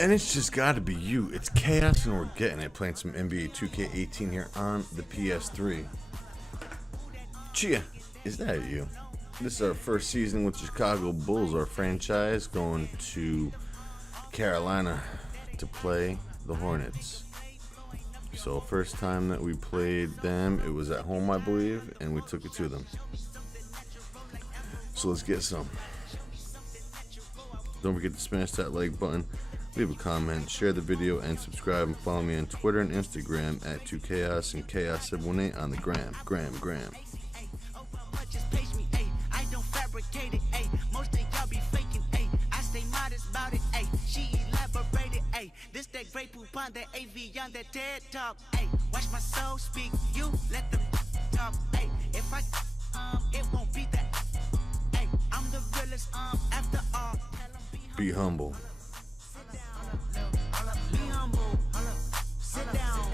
And it's just got to be you. It's KAHOS, and we're getting it. Playing some NBA 2K18 here on the PS3. Chia, is that you? This is our first season with Chicago Bulls, our franchise, going to Carolina to play the Hornets. So first time that we played them, it was at home, I believe, and we took it to them. So let's get some. Don't forget to smash that like button, leave a comment, share the video, and subscribe, and follow me on Twitter and Instagram at 2KAHOS and KAHOS718 on the gram. This that great poop on that AV on that TED talk. Ay, watch my soul speak. You let them talk. Ay, if I it won't be that. Ay, I'm the realest after all. Be humble. Be humble. Sit down.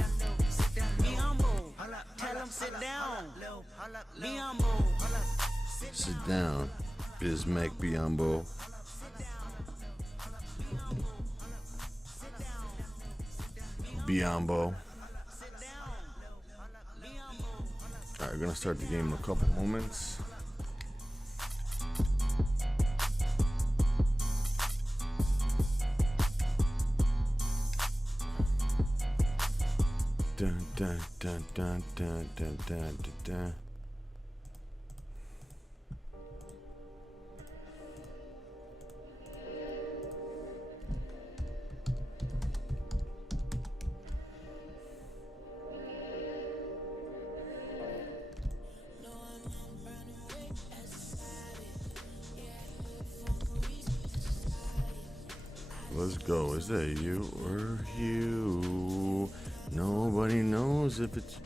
Be humble. Tell them sit down. Be humble. Sit down. Bismack Biombo. Biombo. Alright, we're gonna start the game in a couple moments. Dun dun dun dun dun dun dun dun. Let's go. Is that you or you? Nobody knows if it's.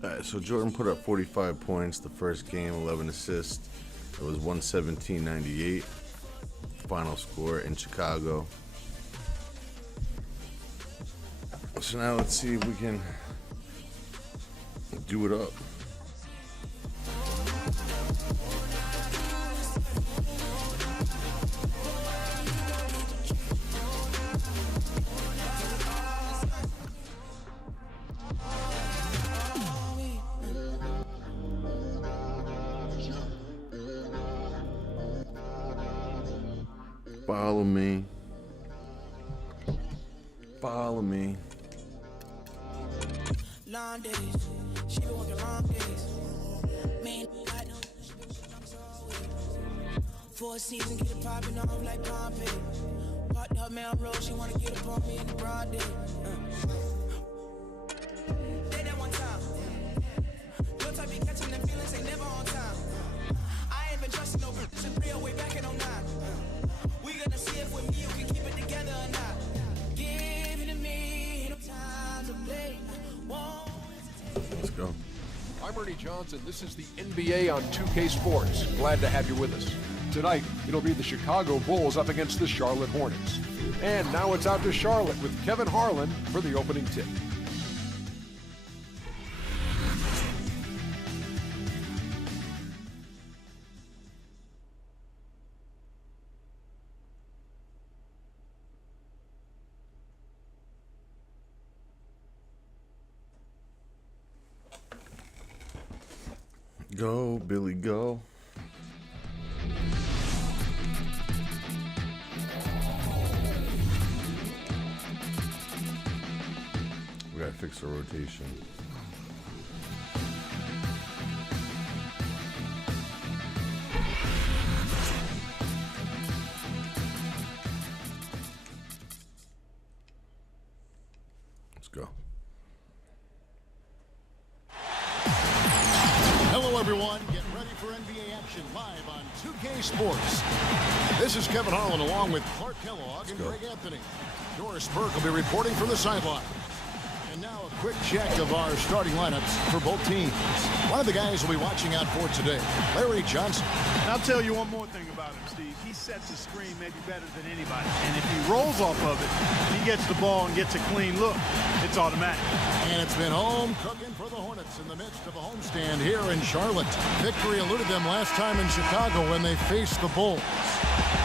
Alright, so Jordan put up 45 points the first game, 11 assists. It was 117-98 final score in Chicago. So now let's see if we can do it up. Follow me. Follow me. Long days, she been working long days. Man, I know she been always. For a season, get it popping off like Pompey. Walked up Melrose, she wanna get up on me in the broad day. Say that one time. Your type be catching them feelings, ain't never on time. I ain't been trusting no bitch real way back in 09. We gonna see if with me you can keep it together or not. Give it to me, ain't no time to play. Let's go. I'm Ernie Johnson. This is the NBA on 2K Sports. Glad to have you with us. Tonight, it'll be the Chicago Bulls up against the Charlotte Hornets. And now it's out to Charlotte with Kevin Harlan for the opening tip. Go, Billy, go. We gotta fix the rotation. Let's go. Hello, everyone. Get ready for NBA action live on 2K Sports. This is Kevin Harlan along with Clark Kellogg and Greg Anthony. Doris Burke will be reporting from the sideline. And now a quick check of our starting lineups for both teams. One of the guys we'll be watching out for today, Larry Johnson. I'll tell you one more thing about him, Steve. He sets the screen maybe better than anybody. And if he rolls off of it, he gets the ball and gets a clean look. It's automatic. And it's been home cooking for the Hornets in the midst of a homestand here in Charlotte. Victory eluded them last time in Chicago when they faced the Bulls.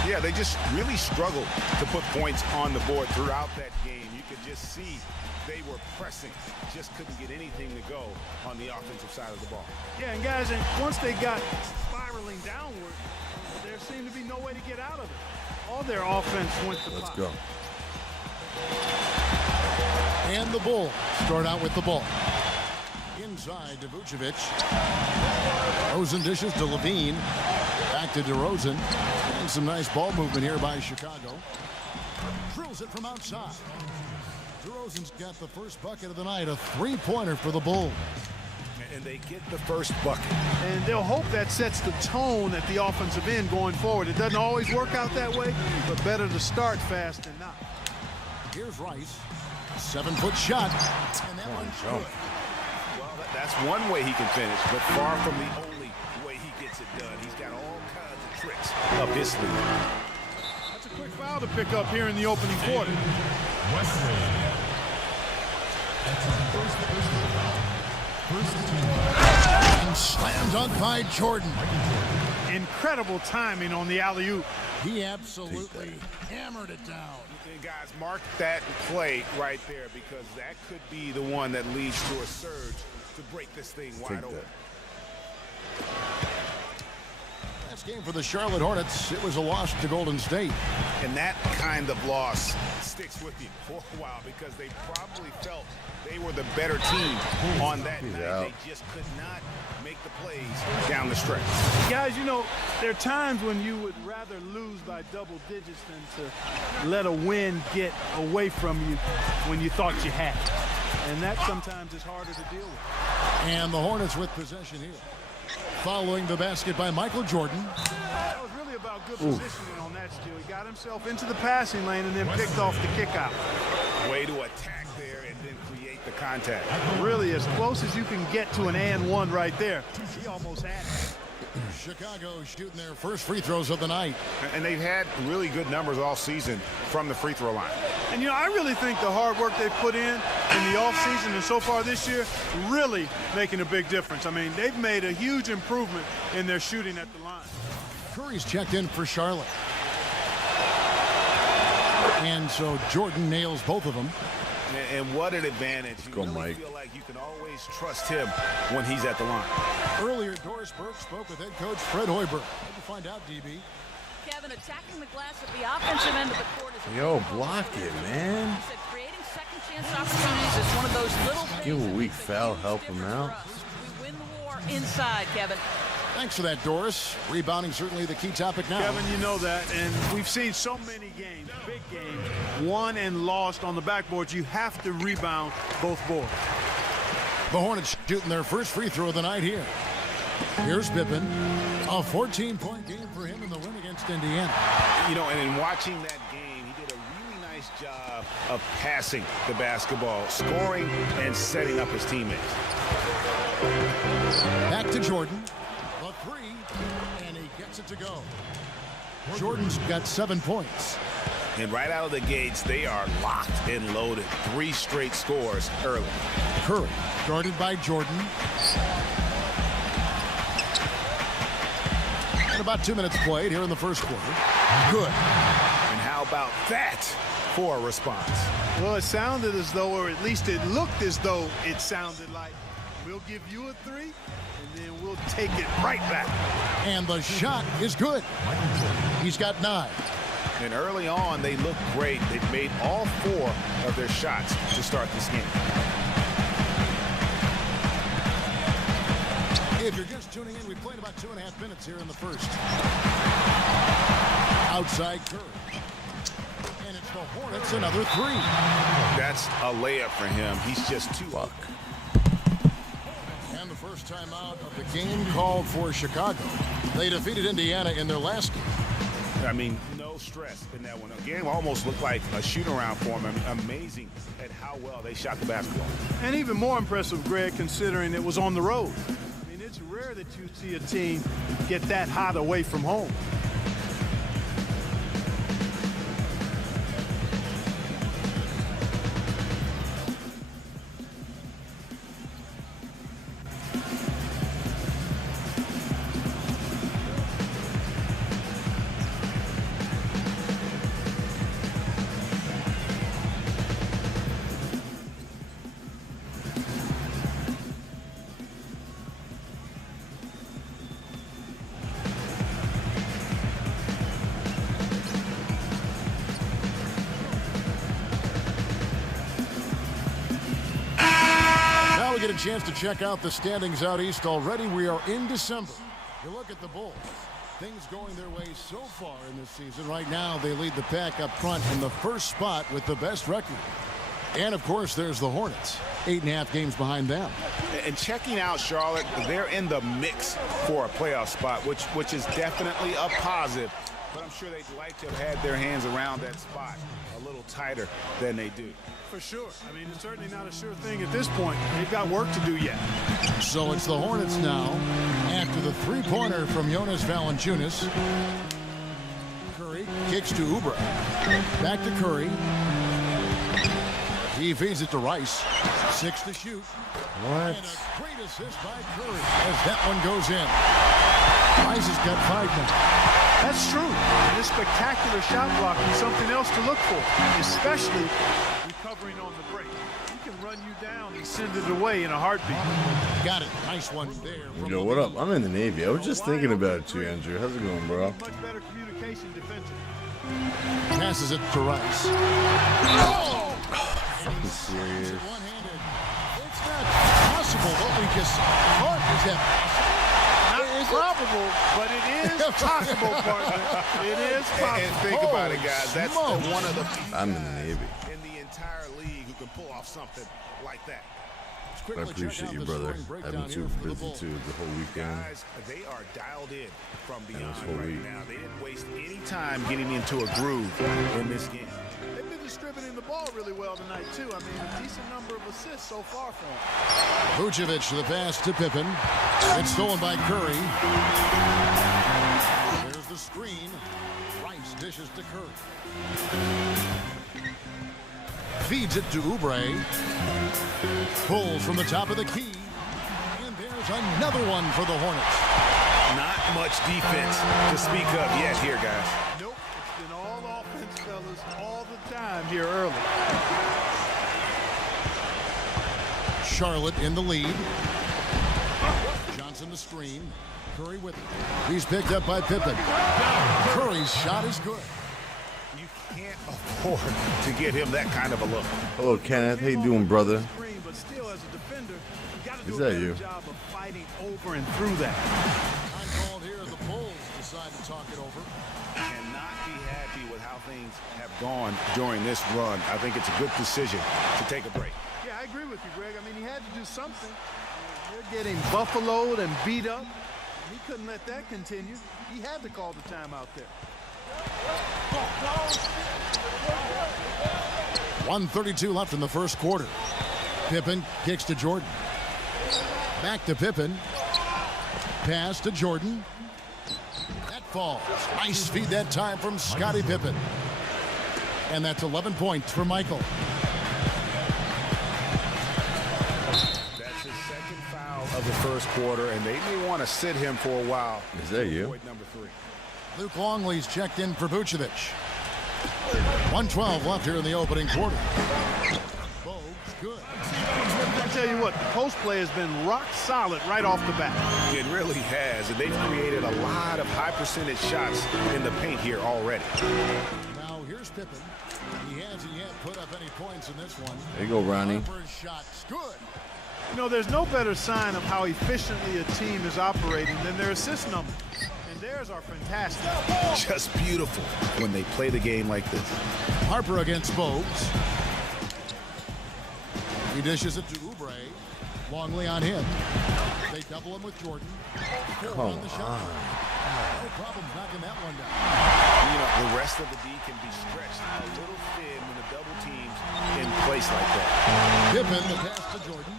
Yeah, they just really struggled to put points on the board throughout that game. You could just see they were pressing, just couldn't get anything to go on the offensive side of the ball. Yeah, and guys, and once they got spiraling downward, there seemed to be no way to get out of it. All their offense went to Let's pot. go. And the Bulls start out with the ball. Inside to Vucevic. Rosen dishes to Levine. Back to DeRozan. And some nice ball movement here by Chicago. Drills it from outside. DeRozan's got the first bucket of the night, a three-pointer for the Bulls. And they get the first bucket. And they'll hope that sets the tone at the offensive end going forward. It doesn't always work out that way, but better to start fast than not. Here's Rice. 7-foot shot. And that one's good. Well, that's one way he can finish, but far from the only way he gets it done. He's got all kinds of tricks up his sleeve. That's a quick foul to pick up here in the opening quarter. And slam dunk by Jordan. Incredible timing on the alley-oop. He absolutely hammered it down. And guys, mark that play right there, because that could be the one that leads to a surge to break this thing wide open. Last game for the Charlotte Hornets, it was a loss to Golden State. And that kind of loss sticks with you for a while, because they probably felt they were the better team on that night. They just could not make the plays down the stretch. Guys, you know, there are times when you would rather lose by double digits than to let a win get away from you when you thought you had it. And that sometimes is harder to deal with. And the Hornets with possession here. Following the basket by Michael Jordan. That was really about good positioning on that steal. He got himself into the passing lane and then picked off the kick out. Way to attack there and then create the contact. Really as close as you can get to an and one right there. He almost had it. Chicago shooting their first free throws of the night. And they've had really good numbers all season from the free throw line. And, you know, I really think the hard work they've put in the offseason and so far this year really making a big difference. I mean, they've made a huge improvement in their shooting at the line. Curry's checked in for Charlotte. And so Jordan nails both of them. And what an advantage. You really Mike. feel like you can always trust him when he's at the line. Earlier, Doris Burke spoke with head coach Fred Hoiberg. How'd you find out, DB? Kevin, attacking the glass at the offensive end of the court is Yo, block it, man. He said creating second chance opportunities is one of those little things. Give a that weak makes foul, huge help him difference out. for us. We win the war inside, Kevin. Thanks for that, Doris. Rebounding certainly the key topic now. Kevin, you know that, and we've seen so many games, big games, won and lost on the backboards. You have to rebound both boards. The Hornets shooting their first free throw of the night here. Here's Pippen. A 14-point game for him in the win against Indiana. You know, and in watching that game, he did a really nice job of passing the basketball, scoring, and setting up his teammates. Back to Jordan. A three, and he gets it to go. Jordan's got 7 points. And right out of the gates, they are locked and loaded. 3 straight scores early. Curry, guarded by Jordan. And about 2 minutes played here in the first quarter. Good. And how about that for a response? Well, it sounded as though, or at least it looked as though it sounded like, we'll give you a 3, and then we'll take it right back. And the shot is good. He's got 9. And early on, they looked great. They've made all 4 of their shots to start this game. If you're just tuning in, we played about 2.5 minutes here in the first. Outside Curry. And it's the Hornets, another 3. That's a layup for him. He's just too up. And the first time out of the game called for Chicago. They defeated Indiana in their last game. I mean, no no stress in that one. The game almost looked like a shoot-around for him. Amazing at how well they shot the basketball. And even more impressive, Greg, considering it was on the road. I mean, it's rare that you see a team get that hot away from home. Get a chance to check out the standings out east already. We are in December. You look at the Bulls. Things going their way so far in this season. Right now, they lead the pack up front in the first spot with the best record. And, of course, there's the Hornets. 8.5 games behind them. And checking out Charlotte, they're in the mix for a playoff spot, which is definitely a positive. But I'm sure they'd like to have had their hands around that spot a little tighter than they do. For sure. I mean, it's certainly not a sure thing at this point. They've got work to do yet. So it's the Hornets now. After the three-pointer from Jonas Valanciunas. Curry kicks to Oubre. Back to Curry. He feeds it to Rice. 6 to shoot. What? And a great assist by Curry as that one goes in. Rice has got 5 now. That's true. And this spectacular shot blocking is something else to look for, especially recovering on the break. He can run you down and send it away in a heartbeat. Got it. Nice one there. Yo, what up? I'm in the Navy. I was just thinking about it too, Andrew. How's it going, bro? Much better communication defensively. Passes it to Rice. Oh! Fucking serious. One-handed. It's not possible what we just thought was that. Probable, but it is possible, partner. It is possible. And think about it, guys. That's one of the I'm in the Navy. in the entire league who can pull off something like that. I appreciate you, brother. I've been too busy too the whole weekend. Guys, they are dialed in from this beyond whole right week. now. They didn't waste any time getting into a groove in this game. They've been distributing the ball really well tonight, too. I mean, a decent number of assists so far for them. Vucevic, the pass to Pippen. It's stolen by Curry. There's the screen. Rice dishes to Curry. Feeds it to Oubre. Pulls from the top of the key. And there's another one for the Hornets. Not much defense to speak of yet here, guys. Nope. It's been all offense, fellas, all the time here early. Charlotte in the lead. Johnson the screen. Curry with it. He's picked up by Pippen. Curry's shot is good. You can't afford to give him that kind of a look. Hello, Kenneth. How you doing, brother? But still, as a defender, you got to Is do a that better you? job of fighting over and through that. I'm called here. The Bulls decide to talk it over. Cannot be happy with how things have gone during this run. I think it's a good decision to take a break. Yeah, I agree with you, Greg. I mean, he had to do something. They're getting buffaloed and beat up. He couldn't let that continue. He had to call the timeout there. 1:32 left in the first quarter. Pippen kicks to Jordan. Back to Pippen. Pass to Jordan. That falls. Nice feed that time from Scottie Pippen. And that's 11 points for Michael. That's his second foul of the first quarter, and they may want to sit him for a while. Is that you? Point number 3. Luke Longley's checked in for Vucevic. 1:12 left here in the opening quarter. Bogues, good. I tell you what, the post play has been rock solid right off the bat. It really has, and they've created a lot of high percentage shots in the paint here already. Now here's Pippen. He hasn't yet put up any points in this one. There you go, Ronnie. Harper's shot's good. You know, there's no better sign of how efficiently a team is operating than their assist numbers. And theirs are fantastic. Just beautiful when they play the game like this. Harper against Bogues. He dishes it to Oubre. Longley on him. They double him with Jordan. Come on. No problem knocking that one down. You know, the rest of the D can be stretched a little thin when the double teams in place like that. Pippen, the pass to Jordan.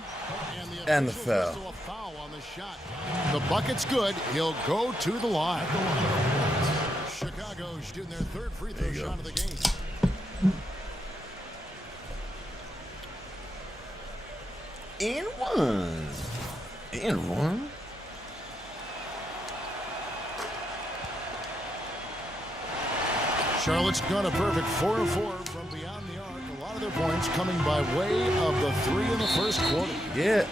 And the foul. A foul on the shot. The bucket's good. He'll go to the line. Chicago shooting their third free throw shot of the game. And one. And one. Charlotte's got a perfect 4 of 4 from beyond the arc. A lot of their points coming by way of the 3 in the first quarter. Yeah.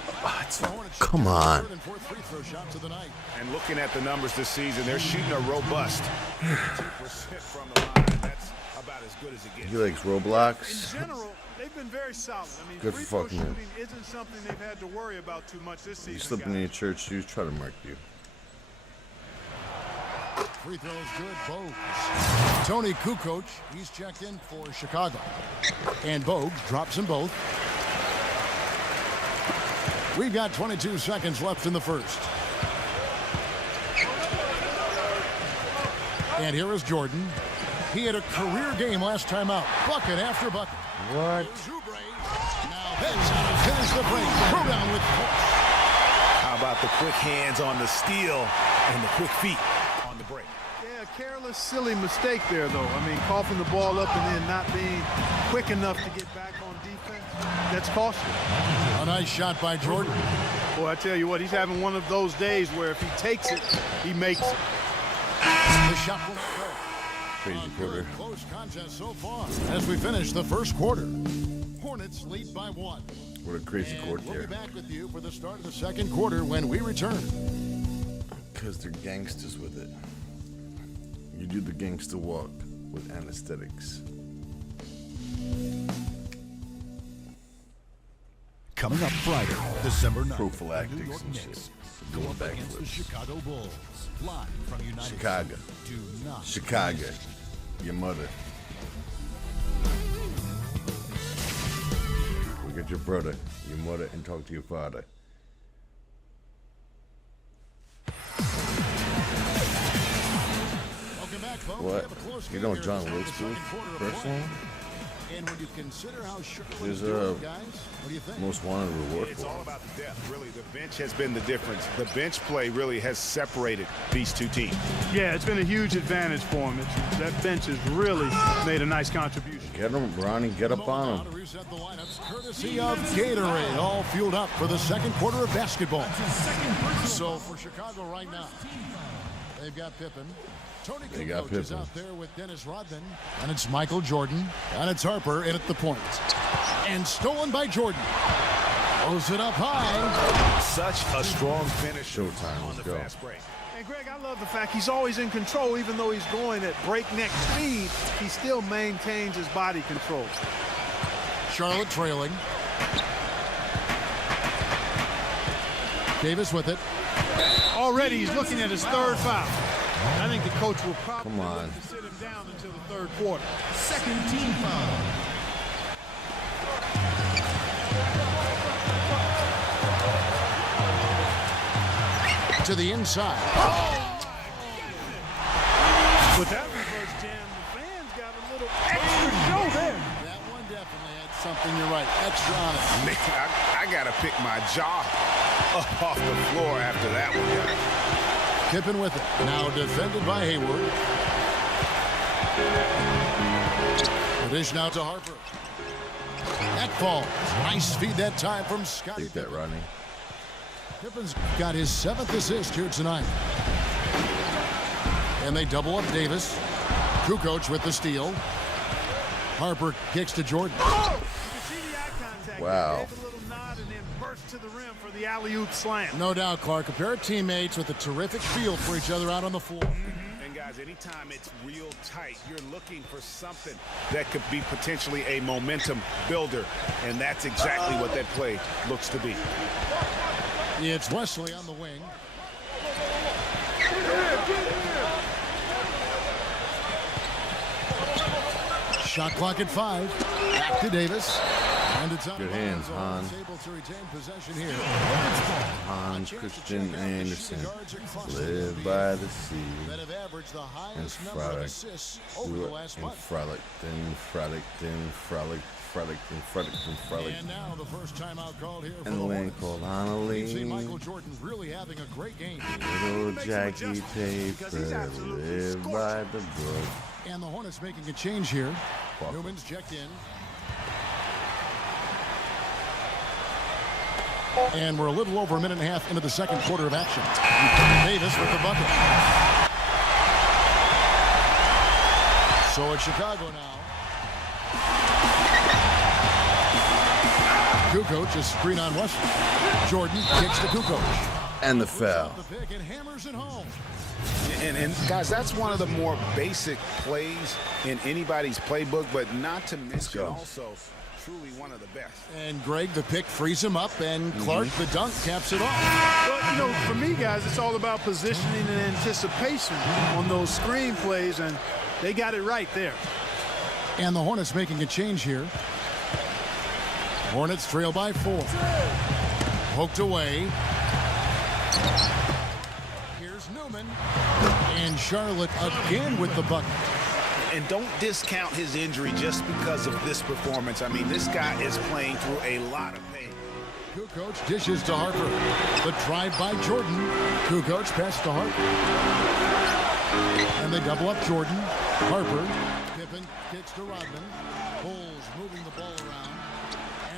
Come on. Third and fourth free throw shots of the night. And looking at the numbers this season, they're shooting a robust 52% from the line. That's about as good as it gets. He likes Roblox. In general, they've been very solid. I mean, Good free for throw fucking him. shooting isn't something they've had to worry about too much this season. You slipping in your church shoes, try to mark you. Free throws good. Bogues. Tony Kukoc, he's checked in for Chicago. And Bogues drops them both. We've got 22 seconds left in the first. And here is Jordan. He had a career game last time out. Bucket after bucket. What? Now heads out and finish the break. Throw down with force. How about the quick hands on the steal and the quick feet on the break? Yeah, careless, silly mistake there, though. I mean, coughing the ball up and then not being quick enough to get back on defense, that's costly. A nice shot by Jordan. Boy, I tell you what, he's having one of those days where if he takes it, he makes it. The shot will not go. Crazy quarter. Close contest so far as we finish the first quarter. Hornets lead by 1. What a crazy court We'll there. be back with you for the start of the second quarter when we return. Because they're gangsters with it. You do the gangster walk with anesthetics. Coming up Friday, December 9th, Prophylactics New York and Knicks shit. go Doing up against the backflips. Chicago Bulls. Live from United Chicago. States. Do not Chicago. Your mother. Look at your brother, your mother, and talk to your father. Welcome back, folks. We What? have a close You game know here John to start the Wilkes Booth second quarter of play. personally? And when you consider how Sugarland's He's doing, guys, what do you think? most wanted reward It's for all him. about the depth, really. The bench has been the difference. The bench play really has separated these two teams. Yeah, it's been a huge advantage for him. That bench has really made a nice contribution. Get him, Ronnie. Get up on Now him. to reset the lineups, courtesy of Gatorade, all fueled up for the second quarter of basketball. So for Chicago right now, they've got Pippen. Tony They got Kukoc is Pippen. out there with Dennis Rodman, and it's Michael Jordan, and it's Harper in at the point. And stolen by Jordan. Throws it up high. Such a strong finish Showtime, on let's the go. fast break. And Greg, I love the fact he's always in control, even though he's going at breakneck speed, he still maintains his body control. Charlotte trailing. Davis with it. Already he's looking at his third foul. I think the coach will probably Come on. look to sit him down until the third quarter. second team foul. To the inside. With that reverse jam, the fans got a little extra show there. That one definitely had something, you're right, extra on it. Man, I got to pick my jaw up off the floor after that one, guys. Pippen with it. Now defended by Hayward. The dish now to Harper. That falls. Nice feed that time from Scottie Take that, Pippen. Ronnie. Pippen's got his 7th assist here tonight. And they double up Davis. Kukoc with the steal. Harper kicks to Jordan. You can see the eye contact. Wow. He gave a little nod and then burst to the rim for the alley-oop slam. No doubt, Clark. A pair of teammates with a terrific feel for each other out on the floor. And guys, anytime it's real tight, you're looking for something that could be potentially a momentum builder. And that's exactly what that play looks to be. It's Wesley on the wing. Shot clock at 5. Back to Davis. And it's out Good of hands, bounds. Han. It's able to retain possession here. Hans Christian Andersen. Live by the sea. That have averaged the And highest number of Frolic. assists over the last And month. Frolic. And now the first timeout called here for And the the lane Hornets. called on a You see lean. Michael Jordan really having a great game. Little Jackie paper. Live by the brook. And the Hornets making a change here. Fuck. Newman's checked in. And we're a little over a minute and a half into the second quarter of action. Davis with the bucket. So it's Chicago now. Kukoc is screen on Western. Jordan kicks to Kukoc. And the foul. The pick and hammers it home. And guys, that's one of the more basic plays in anybody's playbook, but not to mention go. also truly one of the best. And Greg, the pick frees him up, and Clark, the dunk, caps it off. Well, you know, for me, guys, it's all about positioning and anticipation on those screen plays, and they got it right there. And the Hornets making a change here. Hornets trail by 4. Poked away. Here's Newman. And Charlotte again with the bucket. And don't discount his injury just because of this performance. I mean, this guy is playing through a lot of pain. Kukoc dishes to Harper. The drive by Jordan. Kukoc passes to Harper. And they double up Jordan. Harper. Pippen kicks to Rodman. Bulls moving the ball around.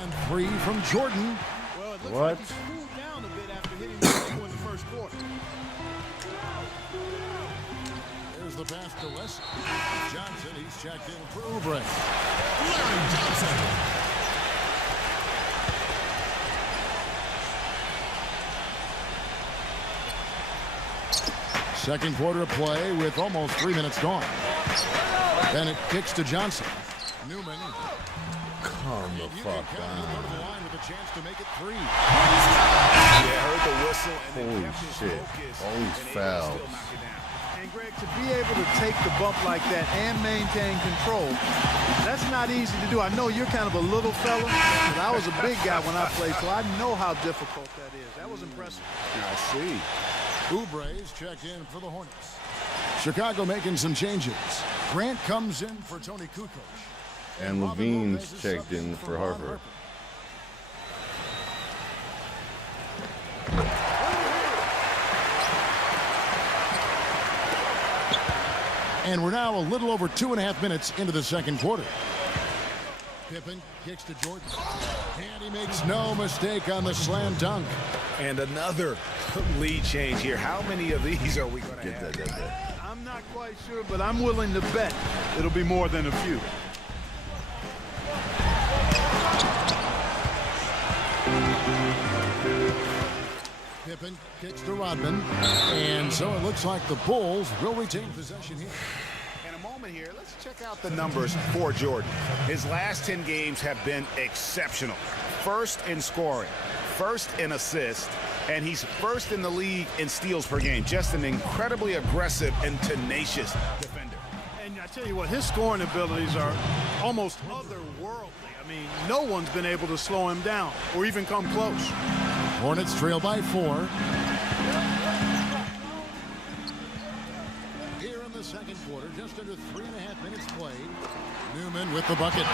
And 3 from Jordan. Well, it looks What? like he's cooled down a bit after hitting the ball in the first quarter. There's the pass to West. Johnson, he's checked in for Oubre. Second quarter of play with almost 3 minutes gone. Bennett kicks to Johnson. Newman. Calm the fuck Go to down. the line with a chance to make it 3. Yeah, heard the whistle and then Holy kept his shit. focus All these and able to fouls. still knock it down. And, Greg, to be able to take the bump like that and maintain control, that's not easy to do. I know you're kind of a little fella, but I was a big guy when I played, so I know how difficult that is. That was impressive. I see. Oubre is checked in for the Hornets. Chicago making some changes. Grant comes in for Tony Kukoc. And Levine's checked in for Harper. And we're now a little over 2.5 minutes into the second quarter. Pippen kicks to Jordan. And he makes no mistake on the slam dunk. And another lead change here. How many of these are we going to Get have? that. I'm not quite sure, but I'm willing to bet it'll be more than a few. Pippen kicks to Rodman. And so it looks like the Bulls will retain possession here. In a moment here, let's check out the numbers for Jordan. His last 10 games have been exceptional. First in scoring, first in assists, and he's first in the league in steals per game. Just an incredibly aggressive and tenacious defender. And I tell you what, his scoring abilities are almost otherworldly. I mean, no one's been able to slow him down or even come close. Hornets trail by 4. Here in the second quarter, just under 3.5 minutes played. Newman with the bucket.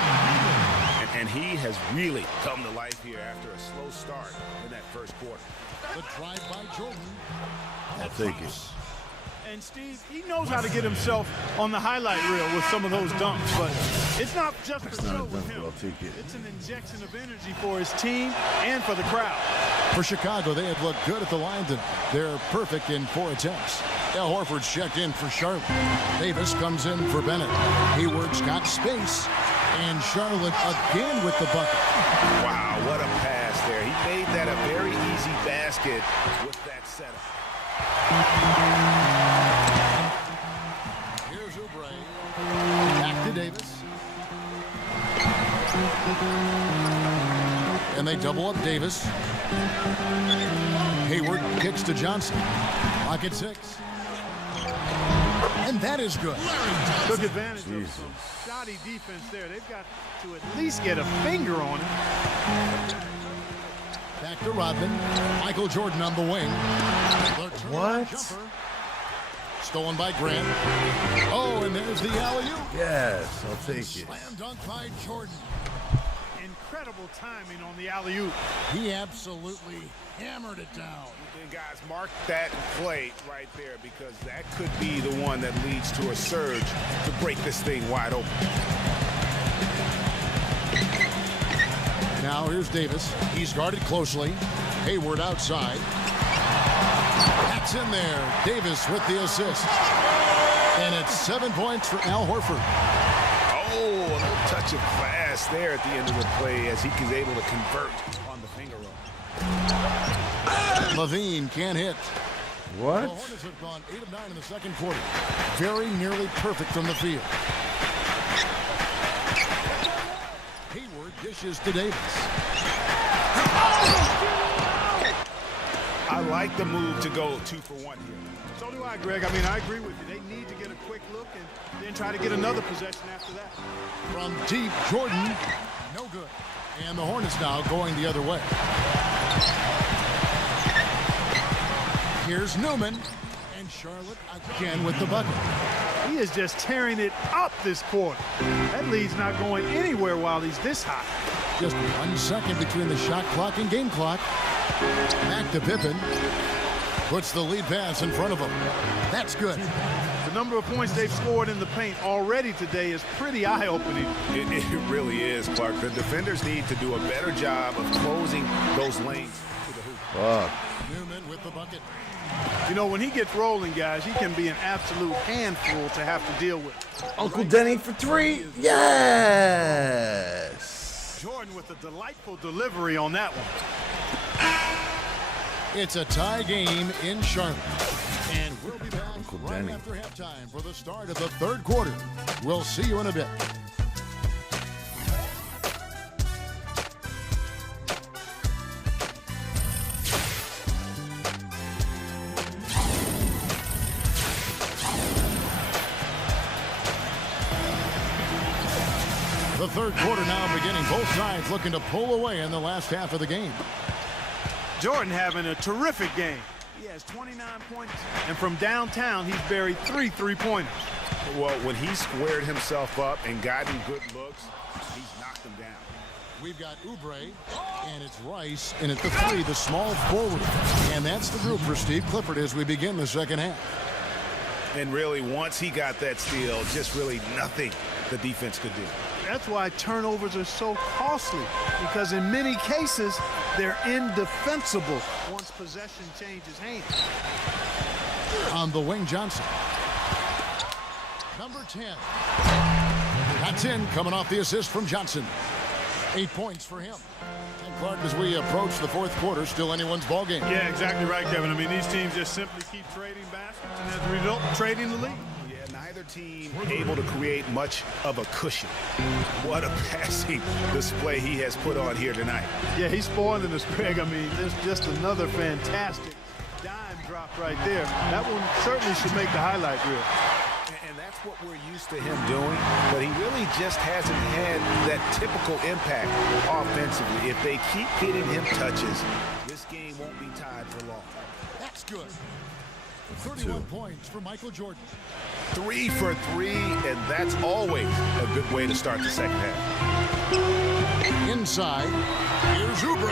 And he has really come to life here after a slow start in that first quarter. The drive by Jordan. I'll take it. And Steve, he knows how to get himself on the highlight reel with some of those dunks, but it's not just for not show a with dunk, him. but I'll take it. It's an injection of energy for his team and for the crowd. For Chicago, they had looked good at the line. They're perfect in 4 attempts. Al Horford's checked in for Charlotte. Davis comes in for Bennett. Hayward's got space. And Charlotte again with the bucket. Wow, what a pass there. He made that a very easy basket with that setup. Here's Oubre. Back to Davis. And they double up Davis. Hayward kicks to Johnson. Clock at 6. And that is good. Took advantage of some shoddy defense there. They've got to at least get a finger on it. Back to Rodman. Michael Jordan on the wing. What? Jumper. Stolen by Grant. Oh, and there's the alley-oop. Yes, I'll take it. Slam dunk by Jordan. Incredible timing on the alley-oop. He absolutely hammered it down. And guys, mark that play right there because that could be the one that leads to a surge to break this thing wide open. Now here's Davis. He's guarded closely. Hayward outside. That's in there. Davis with the assist. And it's 7 points for Al Horford. Oh, a little touch of class there at the end of the play as he is able to convert on the finger roll. Levine can't hit. What? The Hornets have gone 8 of 9 in the second quarter. Very nearly perfect from the field. Hayward dishes to Davis. I like the move to go 2 for 1 here. So do I, Greg. I mean, I agree with you. They need to get a quick look and then try to get another possession after that. From deep, Jordan, no good. And the Hornets now going the other way. Here's Newman. And Charlotte again with the bucket. He is just tearing it up this quarter. That lead's not going anywhere while he's this hot. Just 1 second between the shot clock and game clock. Back to Pippen. Puts the lead pass in front of him. That's good. The number of points they've scored in the paint already today is pretty eye-opening. It really is, Clark. The defenders need to do a better job of closing those lanes to the hoop. Newman with the bucket. You know, when he gets rolling, guys, he can be an absolute handful to have to deal with. Uncle Denny for 3. Yes. Jordan with a delightful delivery on that one. It's a tie game in Charlotte. And we'll be back Uncle right Denny. after halftime for the start of the third quarter. We'll see you in a bit. The third quarter now beginning. Both sides looking to pull away in the last half of the game. Jordan having a terrific game. He has 29 points, and from downtown, he's buried 3 3-pointers. Well, when he squared himself up and gotten good looks, he's knocked them down. We've got Oubre, and it's Rice, and at the 3, the small forward. And that's the group for Steve Clifford as we begin the second half. And really, once he got that steal, just really nothing the defense could do. That's why turnovers are so costly, because in many cases, they're indefensible once possession changes hands. On the wing, Johnson. Number 10. That's in, coming off the assist from Johnson. 8 points for him. And Clark, as we approach the fourth quarter, still anyone's ball game. Yeah, exactly right, Kevin. I mean, these teams just simply keep trading baskets, and as a result, trading the lead. Yeah, neither team able to create much of a cushion. What a passing display he has put on here tonight. Yeah, he's spoiling us, Greg. I mean, there's just another fantastic dime drop right there. That one certainly should make the highlight reel. And that's what we're used to him doing, but he really just hasn't had that typical impact offensively. If they keep getting him touches, this game won't be tied for long. That's good. 31 points for Michael Jordan. 3 for 3, and that's always a good way to start the second half. Inside, here's Oubre,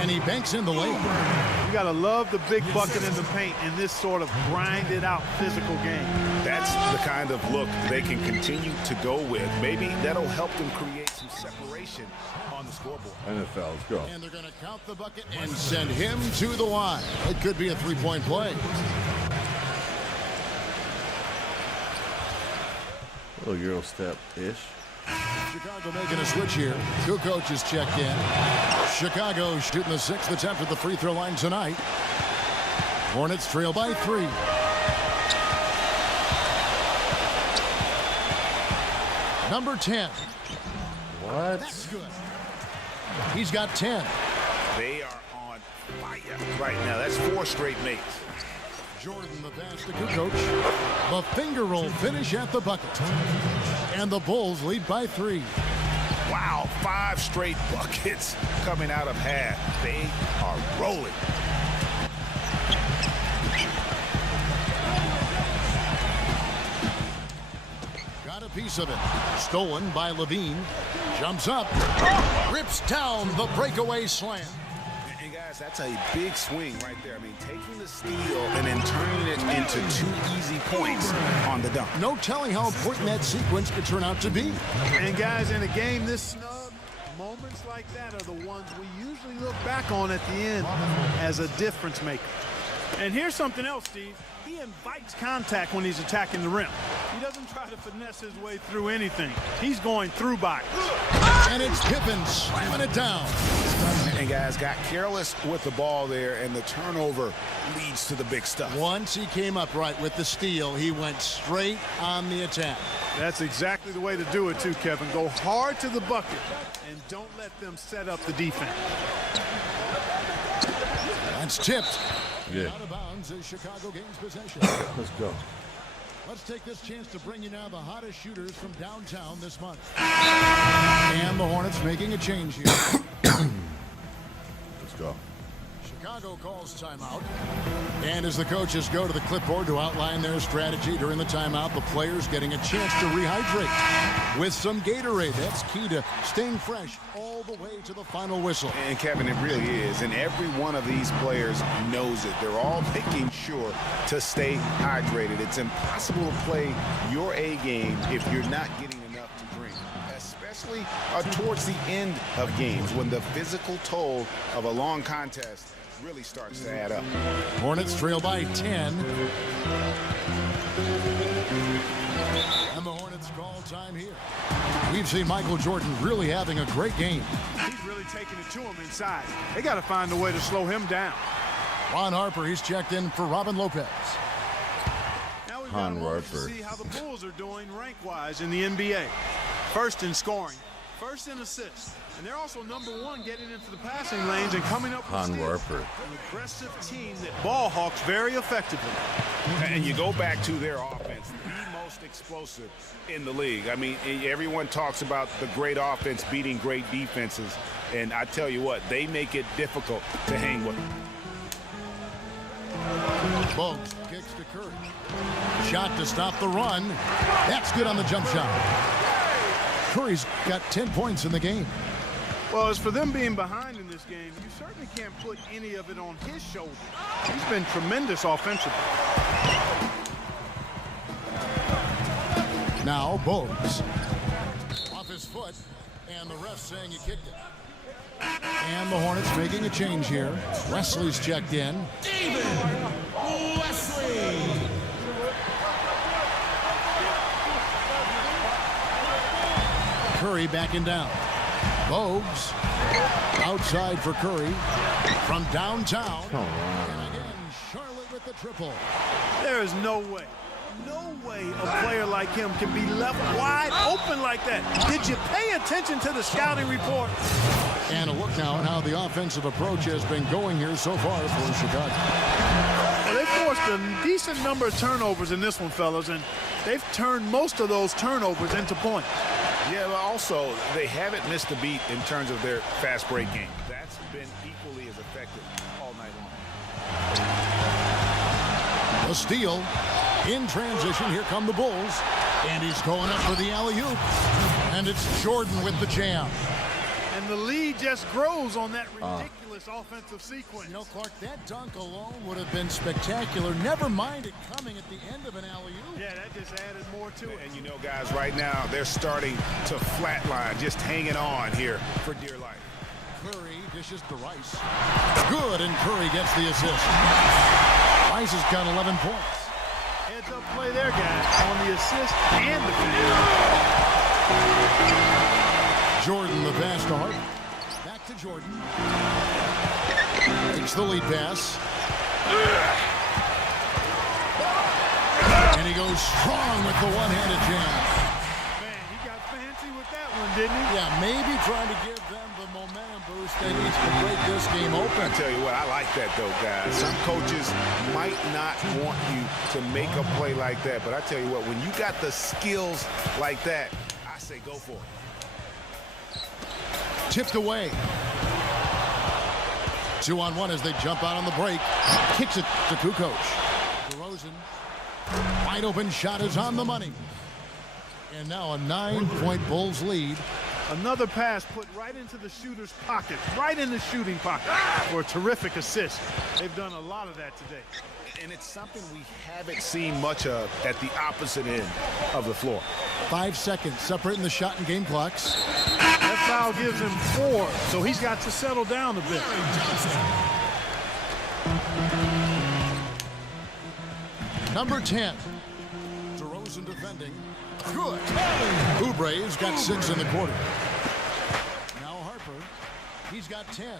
and he banks in the lane. You got to love the big bucket in the paint in this sort of grinded-out physical game. That's the kind of look they can continue to go with. Maybe that'll help them create some separation on the scoreboard. NFL, let's go. And they're going to count the bucket and send him to the line. It could be a three-point play. A little Euro step-ish. Chicago making a switch here. Two coaches checked in. Chicago shooting the 6th attempt at the free throw line tonight. Hornets trail by 3. Number 10. What? That's good. He's got 10. They are on fire right now. That's 4 straight makes. Jordan, the pass to Kukoc. The finger roll finish at the bucket. And the Bulls lead by 3. Wow, 5 straight buckets coming out of half. They are rolling. Got a piece of it. Stolen by Levine. Jumps up. Rips down the breakaway slam. And guys, that's a big swing right there. I mean, taking the steal and then turning it into 2 easy points on the dunk. No telling how important that sequence could turn out to be. And guys, in a game this snug, moments like that are the ones we usually look back on at the end as a difference maker. And here's something else, Steve. He invites contact when he's attacking the rim. He doesn't try to finesse his way through anything. He's going through by it. And it's Pippen slamming it down. And guys, got careless with the ball there, and the turnover leads to the big stuff. Once he came up right with the steal, he went straight on the attack. That's exactly the way to do it too, Kevin. Go hard to the bucket and don't let them set up the defense. That's tipped. Yeah. Out of bounds as Chicago gains possession. Let's go. Let's take this chance to bring you now the hottest shooters from downtown this month. And the Hornets making a change here. Let's go. Chicago calls timeout. And as the coaches go to the clipboard to outline their strategy during the timeout, the players getting a chance to rehydrate with some Gatorade. That's key to staying fresh all the way to the final whistle. And Kevin, it really is. And every one of these players knows it. They're all making sure to stay hydrated. It's impossible to play your A game if you're not getting enough to drink, especially towards the end of games when the physical toll of a long contest really starts to add up. Hornets trail by 10. And the Hornets call time here. We've seen Michael Jordan really having a great game. He's really taking it to him inside. They got to find a way to slow him down. Ron Harper, he's checked in for Robin Lopez. Now we've got a moment to see how the Bulls are doing rank-wise in the NBA. First in scoring, first in assists, and they're also #1 getting into the passing lanes and coming up with steals. An aggressive team that ball hawks very effectively. And you go back to their offense, the most explosive in the league. I mean, everyone talks about the great offense beating great defenses, and I tell you what, they make it difficult to hang with. Bogues kicks to Curry. Shot to stop the run. That's good on the jump shot. Curry's got 10 points in the game. Well, as for them being behind in this game, you certainly can't put any of it on his shoulders. He's been tremendous offensively. Now Bogues. Off his foot, and the ref saying he kicked it. And the Hornets making a change here. Wesley's checked in. David Wesley. Curry backing down. Bogues outside for Curry from downtown. Oh, wow. And again, Charlotte with the triple. There is no way a player like him can be left wide open like that. Did you pay attention to the scouting report? And a look now at how the offensive approach has been going here so far for Chicago. Well, they forced a decent number of turnovers in this one, fellas, and they've turned most of those turnovers into points. Yeah, but also, they haven't missed a beat in terms of their fast break game. That's been equally as effective all night long. A steal. In transition, here come the Bulls. And he's going up for the alley-oop. And it's Jordan with the jam. And the lead just grows on that ridiculous offensive sequence. You know, Clark, that dunk alone would have been spectacular. Never mind it coming at the end of an alley-oop. Yeah, that just added more to it. And you know, guys, right now, they're starting to flatline, just hanging on here for dear life. Curry dishes to Rice. Good, and Curry gets the assist. Rice has got 11 points. Heads up play there, guys, on the assist and the finish. Jordan, the pass to Hart. Back to Jordan. Takes the lead pass. And he goes strong with the one-handed jam. Man, he got fancy with that one, didn't he? Yeah, maybe trying to give them the momentum boost They need to break this game open. I tell you what, I like that though, guys. Some coaches might not want you to make a play like that, but I tell you what, when you got the skills like that, I say go for it. Tipped away. 2-on-1 as they jump out on the break. Kicks it to Kukoc. DeRozan. Wide open shot is on the money. And now a 9-point Bulls lead. Another pass put right into the shooter's pocket, right in the shooting pocket for a terrific assist. They've done a lot of that today. And it's something we haven't seen much of at the opposite end of the floor. 5 seconds separating the shot and game clocks. That foul gives him 4, so he's got to settle down a bit. Number 10. DeRozan defending. Good. Oubre's got 6 in the quarter. Now Harper. He's got 10.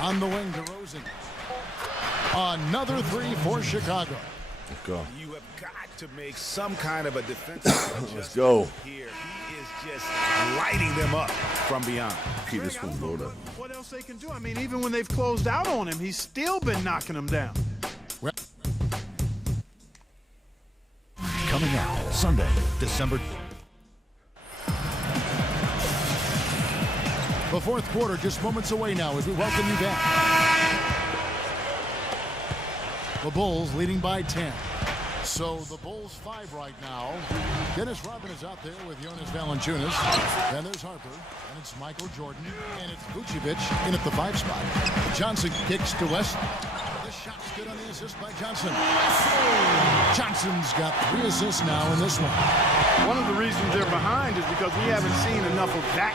On the wing, DeRozan. Another 3 for Chicago. Let's go. You have got to make some kind of a defensive adjustment. Let's go. Here, he is just lighting them up from beyond. Keep this one loaded up. What else they can do? I mean, even when they've closed out on him, he's still been knocking them down. Coming up Sunday, December. The fourth quarter just moments away now as we welcome you back. The Bulls leading by 10. So the Bulls 5 right now. Dennis Rodman is out there with Jonas Valanciunas. Then there's Harper, and it's Michael Jordan, and it's Vucevic in at the 5 spot. Johnson kicks to West. The shot's good on the assist by Johnson. Johnson's got 3 assists now in this one. One of the reasons they're behind is because we haven't seen enough of that.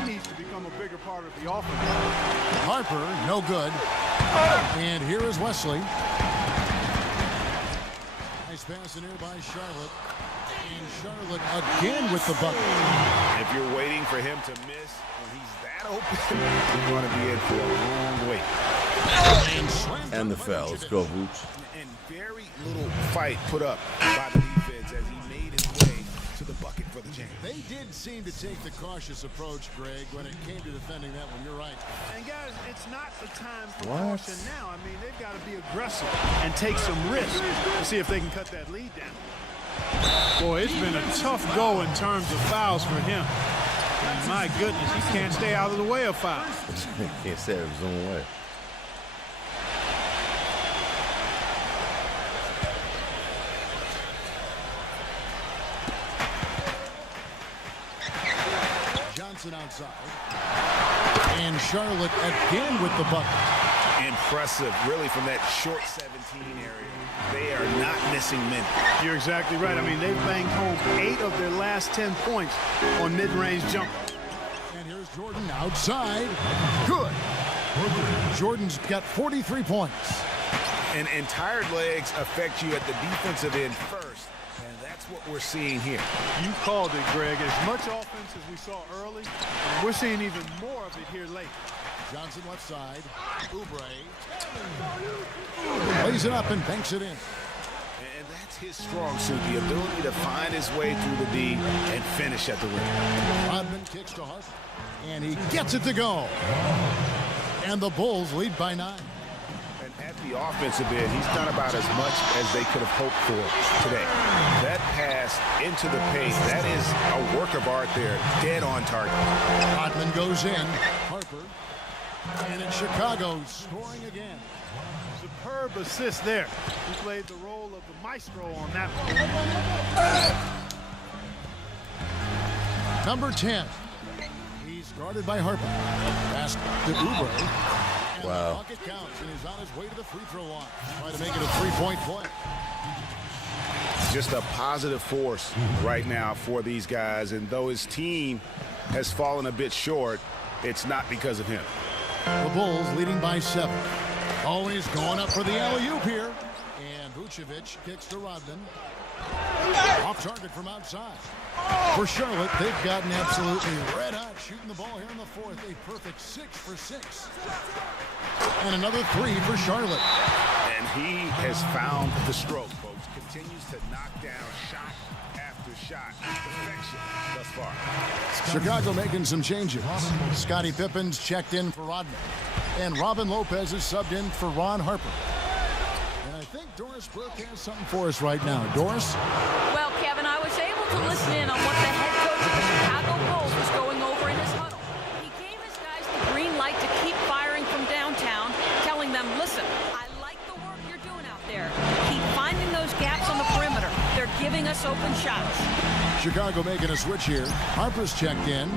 He needs to become a bigger part of the offense. Harper, no good. And here is Wesley. Nice pass in here by Charlotte. And Charlotte again with the bucket. If you're waiting for him to miss when he's that open, you're going to be in for a long wait. And the foul. Let's go, Vooch. And very little fight put up by the defense as he made his way to the bucket for the jam. They did seem to take the cautious approach, Greg, when it came to defending that one. You're right. And guys, it's not the time for caution now. I mean, they've got to be aggressive and take some risks to see if they can cut that lead down. Boy, it's been a tough go in terms of fouls for him. And my goodness, he can't stay out of the way of fouls. Can't stay out of his own way. Johnson outside. And Charlotte again with the bucket. Impressive, really, from that short 17 area. They are not missing many. You're exactly right. I mean, they've banged home 8 of their last 10 points on mid-range jump. And here's Jordan outside. Good. Jordan's got 43 points. And tired legs affect you at the defensive end first. And that's what we're seeing here. You called it, Greg. As much offense as we saw early, and we're seeing even more of it here late. Johnson left side. Oubre. Lays it up and banks it in. And that's his strong suit, the ability to find his way through the D and finish at the rim. Rodman kicks to Harper. And he gets it to go. And the Bulls lead by 9. And at the offensive end, he's done about as much as they could have hoped for today. That pass into the paint, that is a work of art there, dead on target. Rodman goes in. Harper. And it's Chicago scoring again. Superb assist there. He played the role of the maestro on that one. Number 10. He's guarded by Harper. Pass to Oubre. And the bucket counts, and he's on his way to the free throw line. Trying to make it a 3-point play. Just a positive force right now for these guys. And though his team has fallen a bit short, it's not because of him. The Bulls leading by 7. Always going up for the alley-oop here. And Vucevic kicks to Rodman. Off target from outside. For Charlotte, they've gotten absolutely red hot shooting the ball here in the fourth. A perfect 6 for 6. And another 3 for Charlotte. And he has found the stroke, folks. continues to knock down shot after shot. Perfection thus far. Chicago making some changes. Scottie Pippen's checked in for Rodman. And Robin Lopez is subbed in for Ron Harper. And I think Doris Burke has something for us right now. Doris? Well, Kevin, I was able to listen in on what the head coach of the Chicago Bulls was going over in his huddle. He gave his guys the green light to keep firing from downtown, telling them, listen, I like the work you're doing out there. Keep finding those gaps on the perimeter. They're giving us open shots. Chicago making a switch here. Harper's checked in.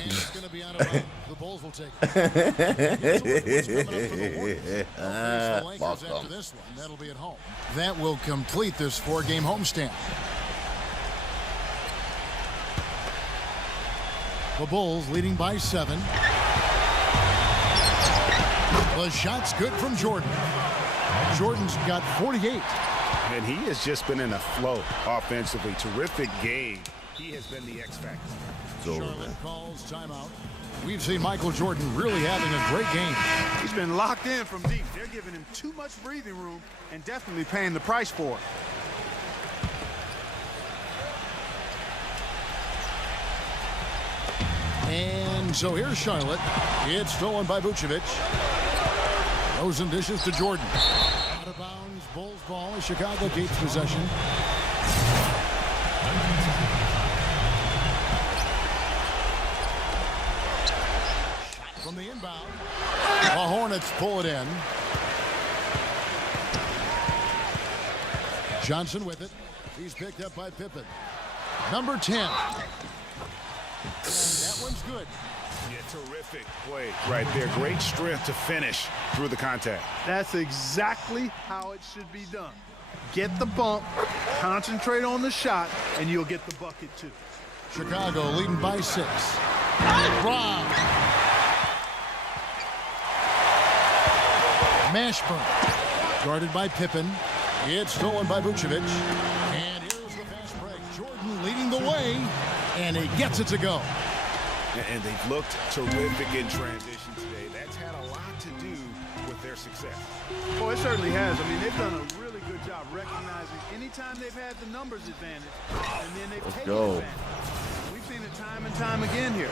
And it's going to be out of bounds. The Bulls will take it. The Lakers after this one. That'll be at home. That will complete this 4-game homestand. The Bulls leading by 7. The shot's good from Jordan. Jordan's got 48. And he has just been in a flow offensively. Terrific game. He has been the X factor. Charlotte calls timeout. We've seen Michael Jordan really having a great game. He's been locked in from deep. They're giving him too much breathing room and definitely paying the price for it. And so here's Charlotte. It's stolen by Vucevic. Rosen dishes to Jordan. Out of bounds, Bulls ball as Chicago keeps possession. From the inbound, the Hornets pull it in. Johnson with it. He's picked up by Pippen. Number 10. And that one's good. Yeah, terrific play right there. Great strength to finish through the contact. That's exactly how it should be done. Get the bump, concentrate on the shot, and you'll get the bucket too. Chicago leading by 6. Brown. Mashburn. Guarded by Pippen. It's stolen by Vucevic. And here's the fast break. Jordan leading the way. And he gets it to go. And they've looked terrific in transition today. That's had a lot to do with their success. Oh, it certainly has. I mean, they've done a really good job recognizing anytime they've had the numbers advantage, and then they've taken advantage. We've seen it time and time again here.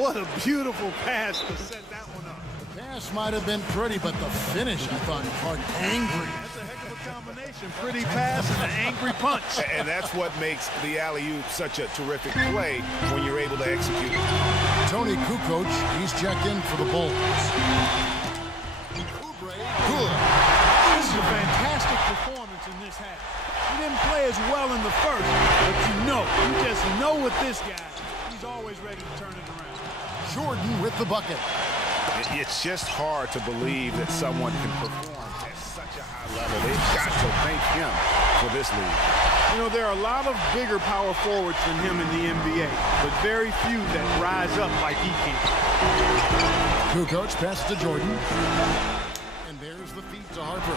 What a beautiful pass to set that one up. The pass might have been pretty, but the finish, I thought, was angry. That's a heck of a combination. Pretty pass and an angry punch. And that's what makes the alley-oop such a terrific play when you're able to execute it. Tony Kukoc, he's checked in for the Bulls. Good. This is a fantastic performance in this half. He didn't play as well in the first, but you just know with this guy, he's always ready to turn it around. Jordan with the bucket. It's just hard to believe that someone can perform at such a high level. They've got to thank him for this league. You know, there are a lot of bigger power forwards than him in the NBA, but very few that rise up like he can. Kukoc passes to Jordan. And there's the feed to Harper.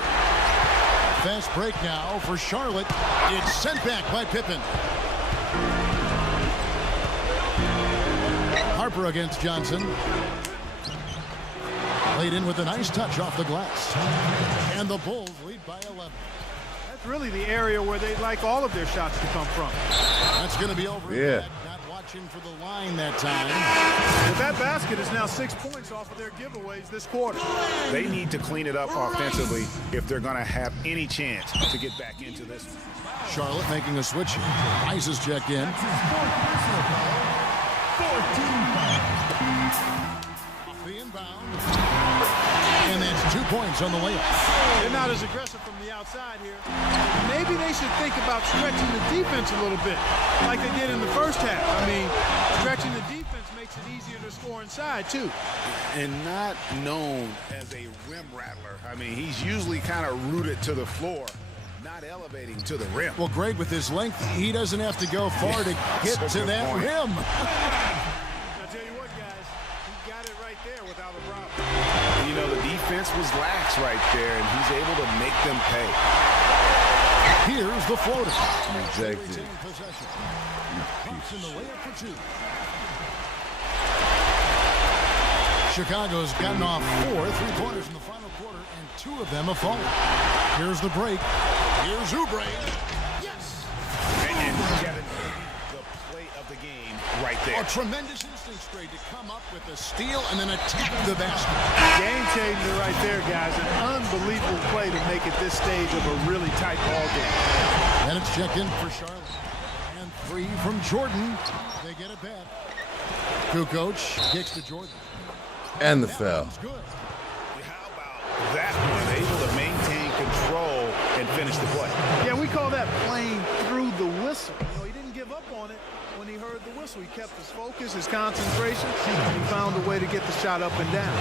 Fast break now for Charlotte. It's sent back by Pippen. Harper against Johnson. Laid in with a nice touch off the glass. And the Bulls lead by 11. That's really the area where they'd like all of their shots to come from. That's going to be over. Yeah. Not watching for the line that time. But that basket is now 6 points off of their giveaways this quarter. They need to clean it up offensively if they're going to have any chance to get back into this. Charlotte making a switch. Ice is checked in. The inbound. And that's 2 points on the layup. They're not as aggressive from the outside here. Maybe they should think about stretching the defense a little bit, like they did in the first half. I mean, stretching the defense makes it easier to score inside, too. And not known as a rim rattler. I mean, he's usually kind of rooted to the floor, not elevating to the rim. Well, great with his length. He doesn't have to go far to get to that rim. I'll tell you what, guys, he got it right there without a problem. You know, the defense was lax right there, and he's able to make them pay. Here's the floater. Rejected. In the layup for 2. Chicago's gotten off 4 3-pointers in the final quarter and 2 of them have fallen. Here's the break. Here's Oubre. Yes! And Kevin, the play of the game right there. A tremendous instinct straight to come up with a steal and then attack the basket. Game changer right there, guys. An unbelievable play to make it this stage of a really tight ball game. And it's checked in for Charlotte. And 3 from Jordan. They get it back. Kukoc kicks to Jordan. And the foul. Good. How about that one? Able to maintain control and finish the play. Yeah, we call that playing through the whistle. You know, he didn't give up on it when he heard the whistle. He kept his focus, his concentration. He found a way to get the shot up and down.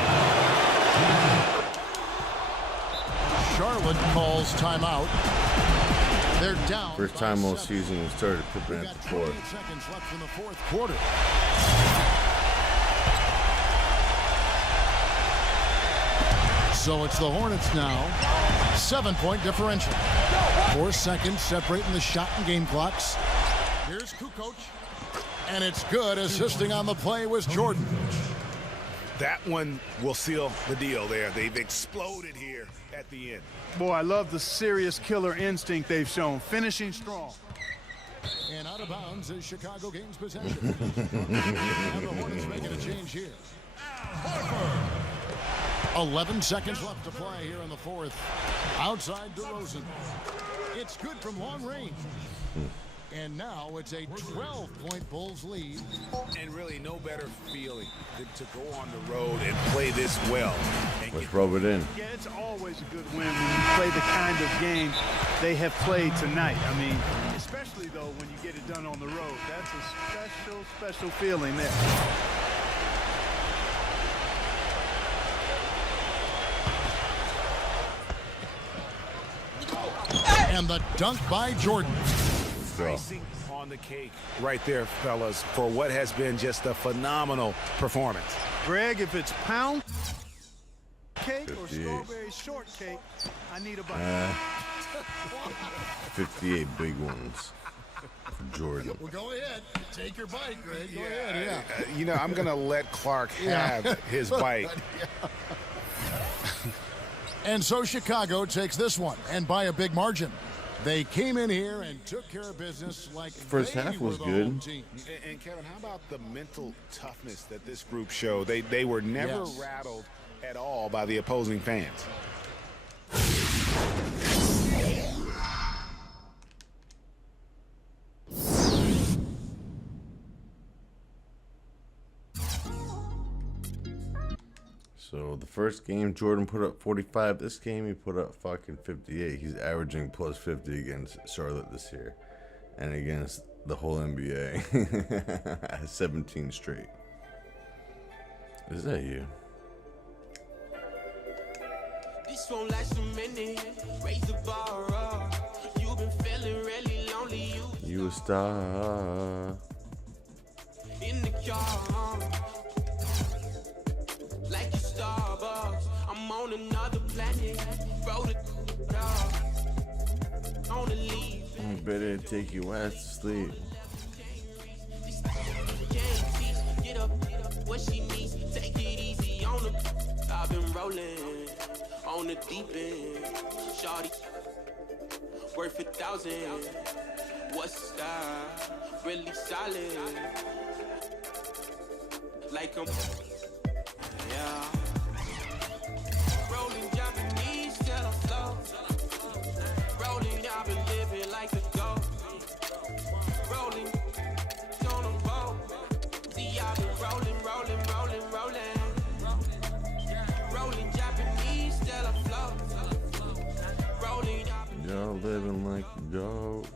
Charlotte calls timeout. They're down. First time all season we started Pippen at the 4th. Seconds left in the 4th quarter. So it's the Hornets now. 7-point differential. 4 seconds separating the shot and game clocks. Here's Kukoc. And it's good. Assisting on the play was Jordan. That one will seal the deal there. They've exploded here at the end. Boy, I love the serious killer instinct they've shown. Finishing strong. And out of bounds is Chicago gains possession. Now the Hornets making a change here. 11 seconds left to play here in the 4th. Outside DeRozan. It's good from long range. And now it's a 12-point Bulls lead. And really no better feeling than to go on the road and play this well. Let's rub it in. Yeah, it's always a good win when you play the kind of game they have played tonight. I mean, especially, though, when you get it done on the road. That's a special, special feeling there. And the dunk by Jordan. Icing on the cake right there, fellas, for what has been just a phenomenal performance. Greg, if it's pound cake or 58. strawberry shortcake, I need a bite. 58 big ones for Jordan. Well, go ahead. Take your bite, Greg. Go ahead, yeah. You know, I'm going to let Clark have his bite. And so Chicago takes this one, and by a big margin. They came in here and took care of business like First they half were was the good. home team. And Kevin, how about the mental toughness that this group showed? They were never Yes. rattled at all by the opposing fans. So the first game, Jordan put up 45. This game, he put up fucking 58. He's averaging plus 50 against Charlotte this year. And against the whole NBA. 17 straight. Is that you? This won't last a minute. Raise the bar up. You've been feeling really lonely. You a star. In the car. Like you Starbucks. I'm on another planet. Roll it up. On the leave. Better take your ass to sleep. Get up, what she needs. Take it easy on the. I've been rolling on the deep end. Shawty, worth 1,000. What's that? Really solid. Like I'm. Yeah. Rolling Japanese till I'm slow. Rolling, I've been living like a goat. Rolling on a boat. See, I've been rolling. Rolling Japanese till I'm float. Rolling, I've been Y'all living like a goat.